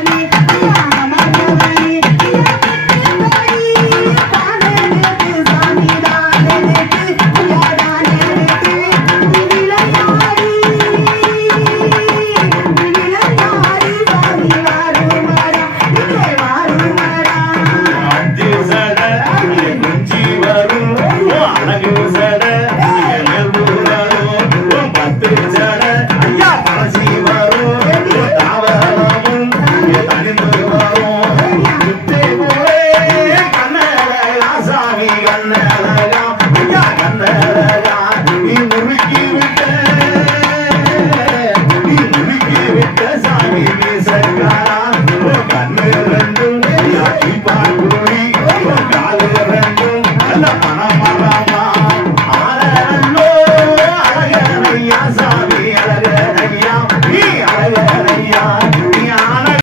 தானே Panamá.